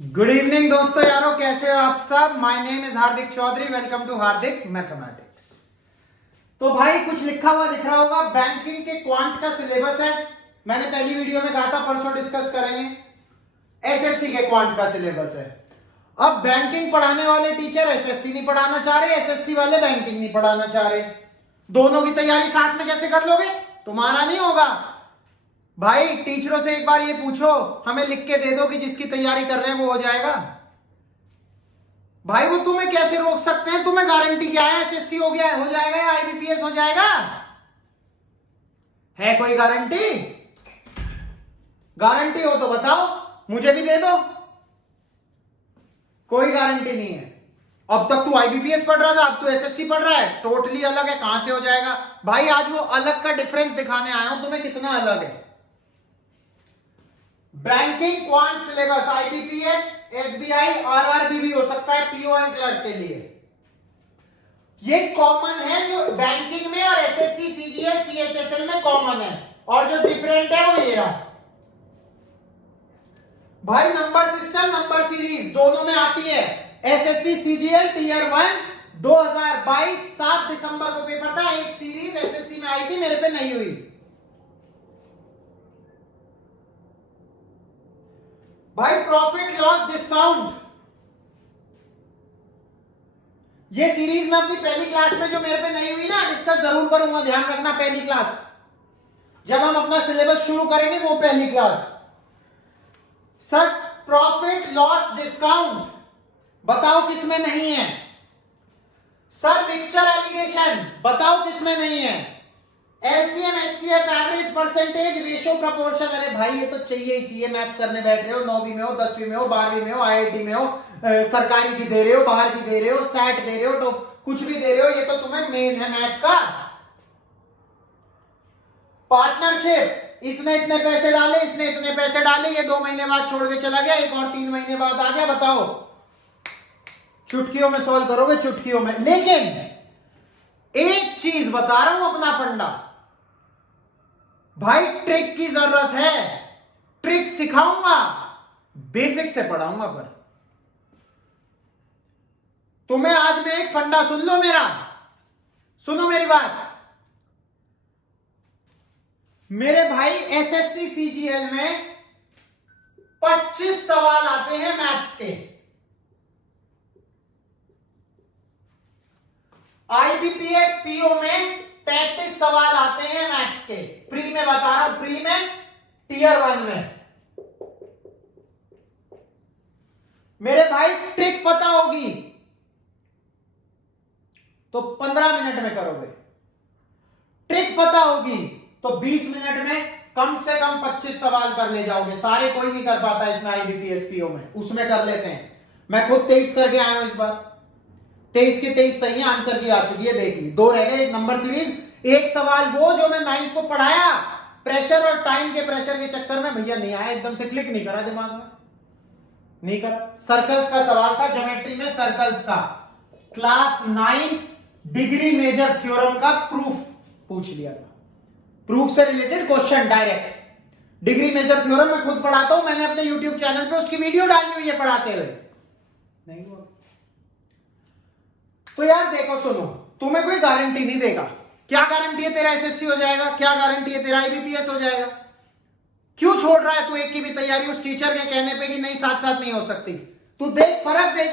Good evening दोस्तों यारों, कैसे हो आप सब। My name is Hardik Chaudhary, welcome to Hardik mathematics. तो भाई कुछ लिखा हुआ दिख रहा होगा, बैंकिंग के क्वांट का सिलेबस है। मैंने पहली वीडियो में कहा था परसों डिस्कस करेंगे। एसएससी के क्वांट का सिलेबस है। अब बैंकिंग पढ़ाने वाले टीचर एसएससी नहीं पढ़ाना चाह रहे, एसएससी वाले बैंकिंग नहीं पढ़ाना चाह रहे। दोनों की तैयारी साथ में कैसे कर लोगे? तुम्हारा नहीं होगा भाई। टीचरों से एक बार ये पूछो, हमें लिख के दे दो कि जिसकी तैयारी कर रहे हैं वो हो जाएगा। भाई वो तुम्हें कैसे रोक सकते हैं? तुम्हें गारंटी क्या है? एसएससी हो गया हो जाएगा या आईबीपीएस हो जाएगा? है कोई गारंटी? गारंटी हो तो बताओ, मुझे भी दे दो। कोई गारंटी नहीं है। अब तक तू आईबीपीएस पढ़ रहा था, अब तू एसएससी पढ़ रहा है, टोटली अलग है। कहां से हो जाएगा भाई? आज वो अलग का डिफरेंस दिखाने आया हूं तुम्हें, कितना अलग है। Banking quant syllabus IBPS, SBI, RRB भी हो सकता है, पीओ एंड क्लर्क के लिए। ये कॉमन है जो बैंकिंग में और एसएससी, सीजीएल, सीएचएसएल में कॉमन है, और जो डिफरेंट है वो ये रहा। भाई नंबर सिस्टम, नंबर सीरीज दोनों में आती है। एसएससी सीजीएल टीयर 1 2022 7 दिसंबर को पेपर था। एक सीरीज एसएससी में आई थी, मेरे पे नहीं हुई। भाई प्रॉफिट लॉस डिस्काउंट, ये सीरीज में अपनी पहली क्लास में जो मेरे पे नहीं हुई ना, डिस्कस जरूर करूंगा, ध्यान रखना। पहली क्लास जब हम अपना सिलेबस शुरू करेंगे वो पहली class. Sir profit loss discount बताओ किसमें नहीं है? सर मिक्सचर एलिगेशन बताओ किसमें नहीं है? LCM, HCF, average, percentage, ratio, proportion. अरे भाई ये तो चाहिए ही चाहिए। मैथ्स करने बैठ रहे हो, 9वीं में हो, 10वीं में हो, 12वीं में हो, आईआईटी में हो, सरकारी की दे रहे हो, बाहर की दे रहे हो, सैट दे रहे हो, तो कुछ भी दे रहे हो, ये तो तुम्हें मेन है मैथ का। पार्टनरशिप, इसने इतने पैसे डाले, इसने इतने पैसे डाले, ये 2 महीने बाद छोड़ के चला गया, एक और 3 महीने बाद आ गया। बताओ, चुटकियों में सॉल्व करोगे, चुटकियों में। लेकिन एक चीज बता रहा हूं, अपना फंडा भाई, ट्रिक की जरूरत है। ट्रिक सिखाऊंगा, बेसिक से पढ़ाऊंगा। पर तुम्हें आज में एक फंडा सुन लो मेरा, सुनो मेरी बात। मेरे भाई एसएससी सीजीएल में 25 सवाल आते हैं मैथ्स के। आईबीपीएस पीओ में 35 सवाल आते हैं मैथ्स के। प्री में बता रहा हूं, प्री में टीयर 1 में। मेरे भाई ट्रिक पता होगी तो 15 मिनट में करोगे। ट्रिक पता होगी तो 20 मिनट में कम से कम 25 सवाल कर ले जाओगे। सारे कोई नहीं कर पाता इसमें, आईबीपीएस पीओ में, उसमें कर लेते हैं। मैं खुद 23 करके आया हूं इस बार। 23 के 23 सही है, आंसर की आ चुकी है, देख ली। 2 रह गए, एक नंबर सीरीज, एक सवाल वो जो मैं 9th को पढ़ाया, प्रेशर और टाइम के प्रेशर के चक्कर में भैया नहीं आया, एकदम से क्लिक नहीं करा दिमाग में, नहीं करा। सर्कल्स का सवाल था, ज्योमेट्री में सर्कल्स का। क्लास 9 डिग्री मेजर थ्योरम का प्रूफ पूछ लिया था। प्रूफ से related question direct. Degree major theorem मैं खुद पढ़ाता हूं, मैंने अपने यूट्यूब चैनल पे उसकी वीडियो डाली हुई है पढ़ाते हुए। नहीं हुआ तो यार देखो, सुनो, तुम्हें कोई गारंटी नहीं देगा। क्या गारंटी है तेरा एसएससी हो जाएगा? क्या गारंटी है तेरा आईबीपीएस हो जाएगा? क्यों छोड़ रहा है तू एक की भी तैयारी उस टीचर के कहने पे कि नहीं, साथ साथ नहीं हो सकती? तू देख, फर्क देख।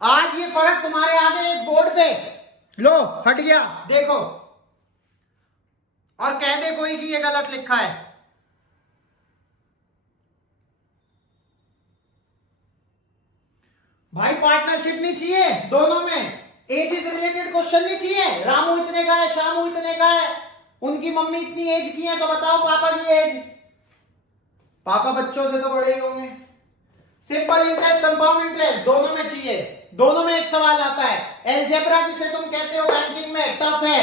आज ये फर्क तुम्हारे आगे एक बोर्ड पे लो हट गया, देखो, और कह दे कोई कि ये गलत लिखा है। भाई पार्टनरशिप नहीं चाहिए दोनों में, एज इज रिलेटेड क्वेश्चन नहीं चाहिए। रामू इतने का है, श्यामू इतने का है, उनकी मम्मी इतनी एज की है, तो बताओ पापा की एज। पापा बच्चों से तो बड़े ही होंगे। सिंपल इंटरेस्ट, कंपाउंड इंटरेस्ट दोनों में चाहिए। दोनों में एक सवाल आता है। एलजेब्रा जिसे तुम कहते हो बैंकिंग में टफ है,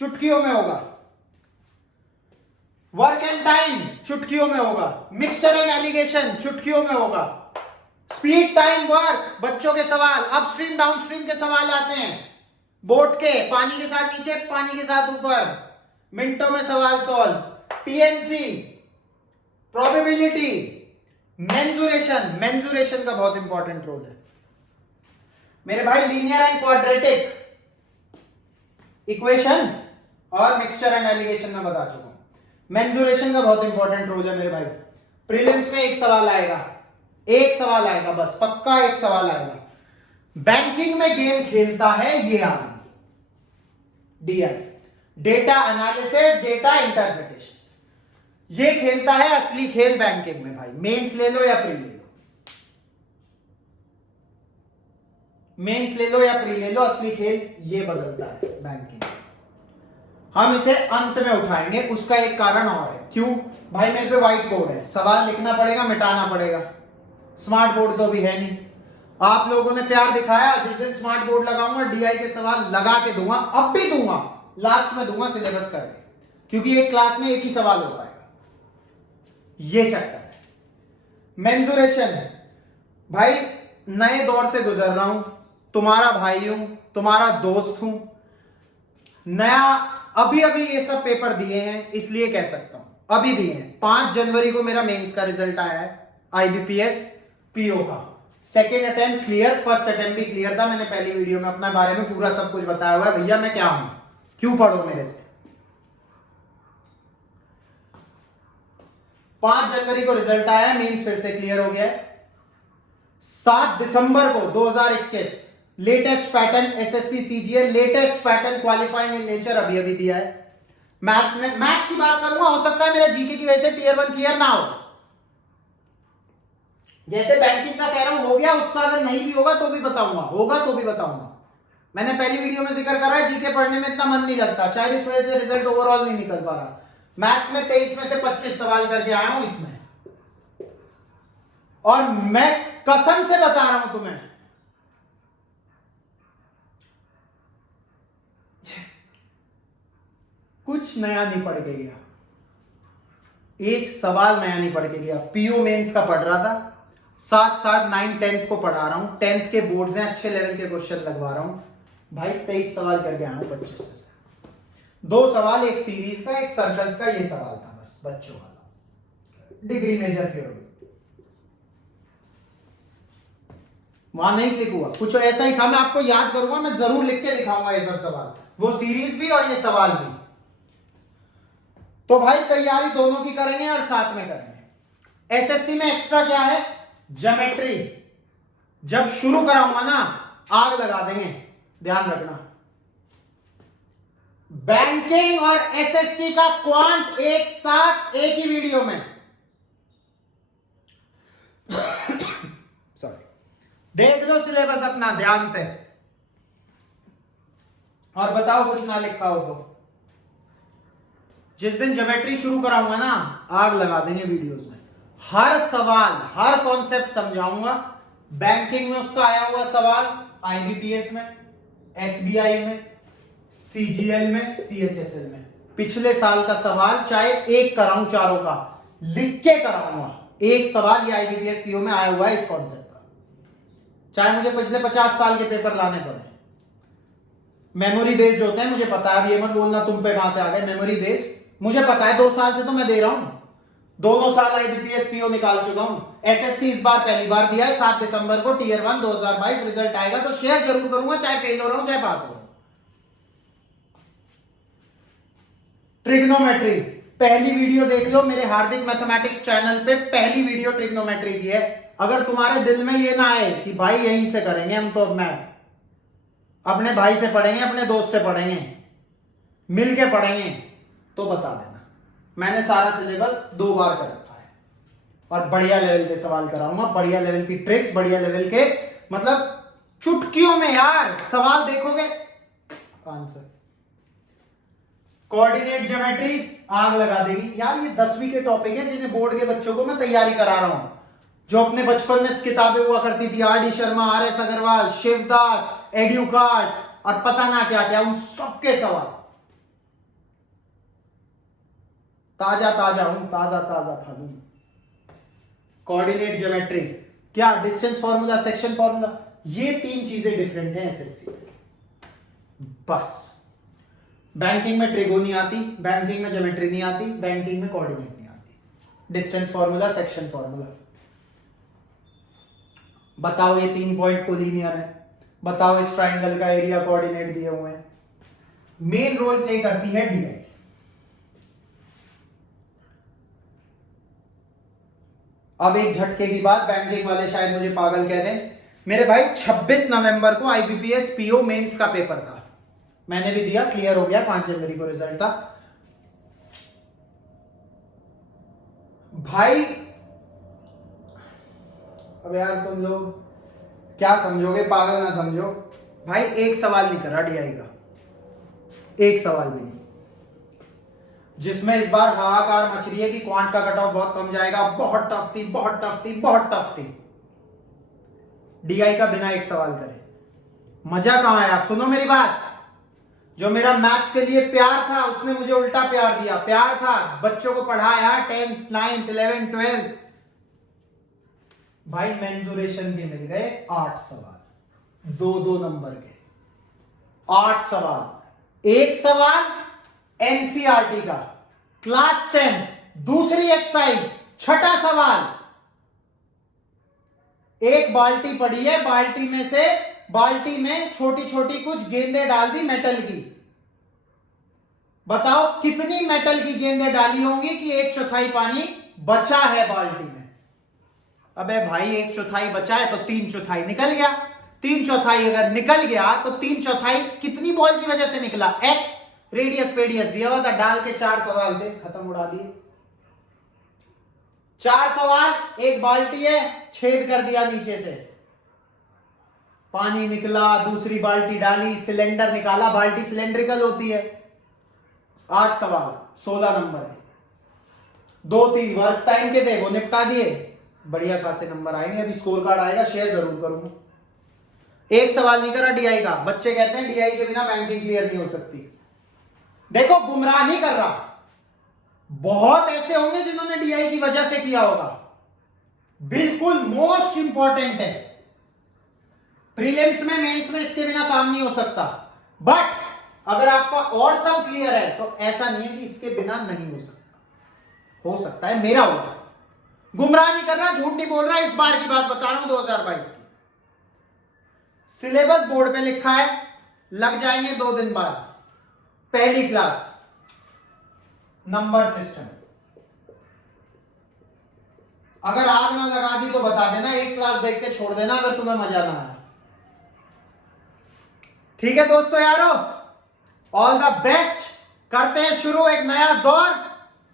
चुटकियों में होगा। वर्क एंड टाइम चुटकियों में होगा। मिक्सचर एंड एलिगेशन चुटकियों में होगा। स्पीड, टाइम, वर्क बच्चों के सवाल, अपस्ट्रीम डाउनस्ट्रीम के सवाल आते हैं बोर्ड के, पानी के साथ नीचे, पानी के साथ ऊपर, मिनटों में सवाल सॉल्व। पीएनसी, प्रोबेबिलिटी, मेंजुरेशन का बहुत इंपॉर्टेंट रोल है मेरे भाई। लीनियर एंड क्वाड्रेटिक इक्वेशंस और मिक्सचर एंड एलिगेशन में बता चुका हूं। मेंजुरेशन का बहुत इंपॉर्टेंट रोल है मेरे भाई। प्रीलिम्स में एक सवाल आएगा बस, पक्का एक सवाल आएगा। बैंकिंग में गेम खेलता है ये आदमी, DI, data analysis, data interpretation, ये खेलता है असली खेल बैंकिंग में भाई। मेंस ले लो या प्री ले लो, मेंस ले लो या प्री ले लो, असली खेल ये बदलता है बैंकिंग। हम इसे अंत में उठाएंगे, उसका एक कारण और है। क्यों भाई? मेरे पे व्हाइट बोर्ड है, सवाल लिखना पड़ेगा, मिटाना पड़ेगा। स्मार्ट बोर्ड तो भी है नहीं। आप लोगों ने प्यार दिखाया, जिस दिन स्मार्ट बोर्ड लगाऊंगा डीआई के सवाल लगा के दूंगा, अब भी दूंगा, लास्ट में दूंगा सिलेबस करके, क्योंकि एक क्लास में एक ही सवाल हो पाएगा। ये चक्कर है। मेंजुरेशन भाई, नए दौर से गुजर रहा हूं, तुम्हारा भाई हूं, तुम्हारा दोस्त हूं, नया अभी ये सब पेपर दिए हैं, इसलिए कह सकता हूं, अभी दिए हैं। 5 जनवरी को मेरा मेंस का रिजल्ट आया है, आईबीपीएस पीओ का। Second attempt clear, first attempt भी क्लियर था। मैंने पहली वीडियो में अपने बारे में पूरा सब कुछ बताया हुआ है, भैया मैं क्या हूं, क्यों पढ़ो मेरे से। 5 जनवरी को रिजल्ट आया, मेंस फिर से क्लियर हो गया है। 7 दिसंबर को 2021 latest pattern SSC CGL, latest pattern qualifying in nature अभी दिया है। मैथ्स में, मैथ्स की बात करूंगा, हो सकता है मेरा जीके की वजह से टियर 1 क्लियर ना हो, जैसे बैंकिंग का कह रहा हूं हो गया, उसका अगर नहीं भी होगा तो भी बताऊंगा, होगा तो भी बताऊंगा। मैंने पहली वीडियो में जिक्र करा है, जीके पढ़ने में इतना मन नहीं लगता, शायद इस वजह से रिजल्ट ओवरऑल नहीं निकल पा रहा। मैथ्स में 23 में से 25 सवाल करके आया हूं इसमें, और मैं कसम से बता रहा हूं तुम्हें, कुछ नया नहीं पढ़ के गया, एक सवाल नया नहीं पढ़ के गया। पीओ मेंस का पढ़ रहा था, साथ साथ 9 10th को पढ़ा रहा हूं, 10th के बोर्ड्स हैं, अच्छे लेवल के क्वेश्चन लगवा रहा हूं भाई। 23 सवाल करके आया हूं 25 में से। 2 सवाल, एक सीरीज का, एक सर्कल्स का, ये सवाल था बस बच्चों वाला, डिग्री मेजर थ्योरम। वहां नहीं क्लिक हुआ, कुछ ऐसा ही था, मैं आपको याद करूंगा, मैं जरूर लिख के दिखाऊंगा ये सब सवाल, वो सीरीज भी और ये सवाल भी। तो भाई तैयारी दोनों की करेंगे और साथ में करेंगे। एसएससी में एक्स्ट्रा क्या है? ज्योमेट्री। जब शुरू कराऊंगा ना, आग लगा देंगे, ध्यान रखना। बैंकिंग और एसएससी का क्वांट एक साथ एक ही वीडियो में। सॉरी, देख लो सिलेबस अपना ध्यान से, और बताओ कुछ ना लिखा हो तो। जिस दिन ज्योमेट्री शुरू कराऊंगा ना, आग लगा देंगे वीडियोस में, हर सवाल, हर कॉन्सेप्ट समझाऊंगा। बैंकिंग में उसका आया हुआ सवाल, आईबीपीएस में, एसबीआई में, सीजीएल में, सीएचएसएल में, पिछले साल का सवाल, चाहे एक कराऊं, चारों का लिख के कराऊंगा। एक सवाल ये आईबीपीएस पीओ में आया हुआ है इस कॉन्सेप्ट का, चाहे मुझे पिछले 50 साल के पेपर लाने पड़े। मेमोरी बेस्ड होते हैं, मुझे पता है, अब ये मत बोलना तुम पे कहां से आ गए। मेमोरी बेस्ड मुझे पता है, 2 साल से तो मैं दे रहा हूं, दोनों साल आईबीपीएस पीओ निकाल चुका हूं। एसएससी इस बार पहली बार दिया है, 7 दिसंबर को टियर 1 2022 रिजल्ट आएगा, तो शेयर जरूर करूंगा, चाहे फेल हो रहा हूं चाहे पास हो रहा हूं। ट्रिग्नोमेट्री पहली वीडियो देख लो, मेरे हार्दिक मैथमेटिक्स चैनल पे पहली वीडियो ट्रिग्नोमेट्री की है। अगर तुम्हारे दिल में ये ना आए कि भाई यहीं से करेंगे हम, तो मैथ अपने भाई से पढ़ेंगे, अपने दोस्त से पढ़ेंगे, मिलके पढ़ेंगे, तो बता देना। मैंने सारा सिलेबस 2 बार कर रखा है, और बढ़िया लेवल के सवाल कराऊंगा, बढ़िया लेवल की ट्रिक्स, बढ़िया लेवल के, मतलब चुटकियों में यार सवाल देखोगे आंसर। कोऑर्डिनेट ज्योमेट्री आग लगा देगी यार। ये 10वीं के टॉपिक है जिन्हें बोर्ड के बच्चों को मैं तैयारी करा रहा हूं, जो अपने बचपन में किताबें हुआ करती थी, आर.डी. शर्मा, आर.एस. अग्रवाल, शिवदास, एड्यूकार्ड और पता ना क्या क्या, उन सबके सवाल ताजा ताजा हूं, ताजा ताजा फल हूं। कोऑर्डिनेट ज्योमेट्री क्या, डिस्टेंस फॉर्मूला, सेक्शन फॉर्मूला, ये 3 चीजें डिफरेंट हैं एसएससी में बस। बैंकिंग में ट्रिगो नहीं आती, बैंकिंग में ज्योमेट्री नहीं आती, बैंकिंग में कोऑर्डिनेट नहीं आती, डिस्टेंस फॉर्मूला, सेक्शन फॉर्मूला। बताओ ये 3 पॉइंट कोलिनियर है, बताओ इस ट्राइंगल का एरिया कोऑर्डिनेट दिए हुए हैं। मेन रोल प्ले करती है डीआई। अब एक झटके की बात, बैंकिंग वाले शायद मुझे पागल कह दें, मेरे भाई 26 नवंबर को आईबीपीएस पीओ मेंस का पेपर था, मैंने भी दिया, क्लियर हो गया, 5 जनवरी को रिजल्ट था। भाई अब यार तुम लोग क्या समझोगे, पागल ना समझो भाई, एक सवाल नहीं करा डीआई का, एक सवाल भी नहीं, जिसमें इस बार हाहाकार मच रही है कि क्वांट का कट ऑफ बहुत कम जाएगा, बहुत टफ थी, बहुत टफ थी, बहुत टफ थी। डीआई का बिना एक सवाल करे मजा कहां आया। सुनो मेरी बात, जो मेरा मैथ्स के लिए प्यार था उसने मुझे उल्टा प्यार दिया। प्यार था, बच्चों को पढ़ाया 10th 9th 11th 12th, भाई मेंसुरेशन के मिल गए 8 सवाल, 2-2 नंबर के 8 सवाल। एक सवाल एनसीईआरटी का क्लास 10 दूसरी एक्सरसाइज, छठा सवाल। एक बाल्टी पड़ी है, बाल्टी में छोटी छोटी कुछ गेंदें डाल दी मेटल की, बताओ कितनी मेटल की गेंदें डाली होंगी कि 1/4 पानी बचा है बाल्टी में। अबे भाई 1/4 बचा है तो 3/4 निकल गया, 3/4 अगर निकल गया तो 3/4 कितनी बॉल की वजह से निकला, एक्स रेडियस पेडियस दिया हुआ था, डाल के 4 सवाल थे, खत्म, उड़ा दिए। 4 सवाल, एक बाल्टी है, छेद कर दिया नीचे से, पानी निकला, दूसरी बाल्टी डाली, सिलेंडर निकाला, बाल्टी सिलेंड्रिकल होती है। 8 सवाल 16 नंबर के, 2-3 वर्क टाइम के थे, वो निपटा दिए, बढ़िया खासे नंबर आएंगे। अभी स्कोर कार्ड आएगा, शेयर जरूर करूंगा। एक सवाल नहीं करा डीआई का, बच्चे कहते हैं डीआई के बिना बैंकिंग क्लियर नहीं हो सकती। देखो गुमराह नहीं कर रहा, बहुत ऐसे होंगे जिन्होंने डीआई की वजह से किया होगा, बिल्कुल मोस्ट इंपॉर्टेंट है, प्रीलिम्स में मेंस में इसके बिना काम नहीं हो सकता। बट अगर आपका और सब क्लियर है तो ऐसा नहीं है कि इसके बिना नहीं हो सकता है, मेरा होगा। गुमराह नहीं कर रहा, झूठ नहीं बोल रहा, इस बार की बात बता रहा हूं 2022 की। सिलेबस बोर्ड पे लिखा है, लग जाएंगे 2 दिन बाद, पहली क्लास नंबर सिस्टम। अगर आग ना लगा दी तो बता देना, एक क्लास देख के छोड़ देना अगर तुम्हें मजा ना आया। ठीक है दोस्तों यारो, ऑल द बेस्ट। करते हैं शुरू एक नया दौर,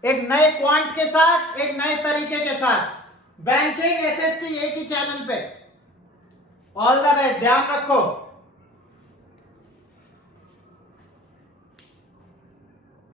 एक नए क्वांट के साथ, एक नए तरीके के साथ, बैंकिंग एसएससी एक ही चैनल पे। ऑल द बेस्ट, ध्यान रखो।